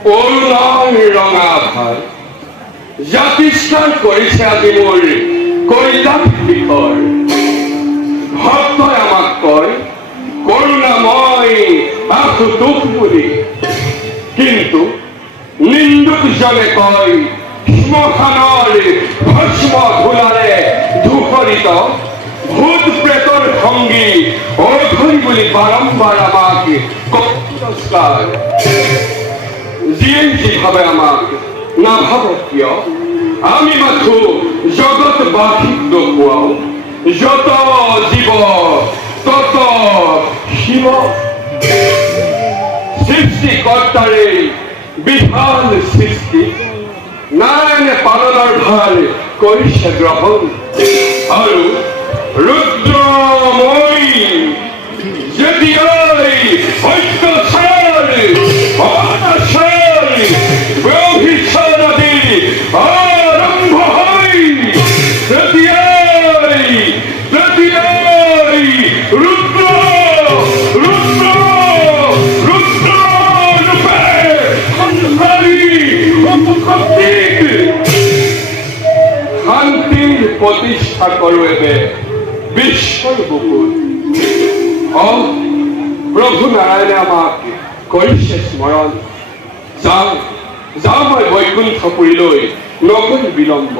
অৰুণৰ ৰঙা ভাই জাতিষ্কাৰ কৰিছে আজি মোৰ কল্যাণ দিশৰ। ভক্তই আমাক কয় করুণাময় আশুতোষ বুলি, কিন্তু নিন্দুকজনে কয় শ্মশানৰ ভস্ম ধূলাৰে ধূসৰিত ভূত প্ৰেতৰ সংগী অঘৰী বুলি বাৰম্বাৰ আমাক কয়। যিয়ে যিভাৱে আমাক নাভাবক কিয়, আমি মাথো জগতবাসীক দেখুৱাও যত জীৱ তত শিৱ। সৃষ্টিকৰ্তাৰে বিশাল সৃষ্টি নাৰায়ণে পালনৰ ভাৰ কৰিছে গ্ৰহণ, আৰু ৰুদ্ৰময়ী যেতিয়াই অত্যাচাৰ অনাচাৰ ব্যভিচাৰ আদি আৰম্ভ হয়, তেতিয়াই ৰুদ্ৰ ৰুদ্ৰ ৰুদ্ৰ ৰূপে সংহাৰী শক্তিক শান্তিৰ প্ৰতিষ্ঠা কৰোৱে বিশ্বৰ বুকুত। প্ৰভু নাৰায়ণে আমাক কৰিছে স্মৰণ। যাওঁ মই বৈকুণ্ঠপুৰীলৈ নগৈ বিলম্ব।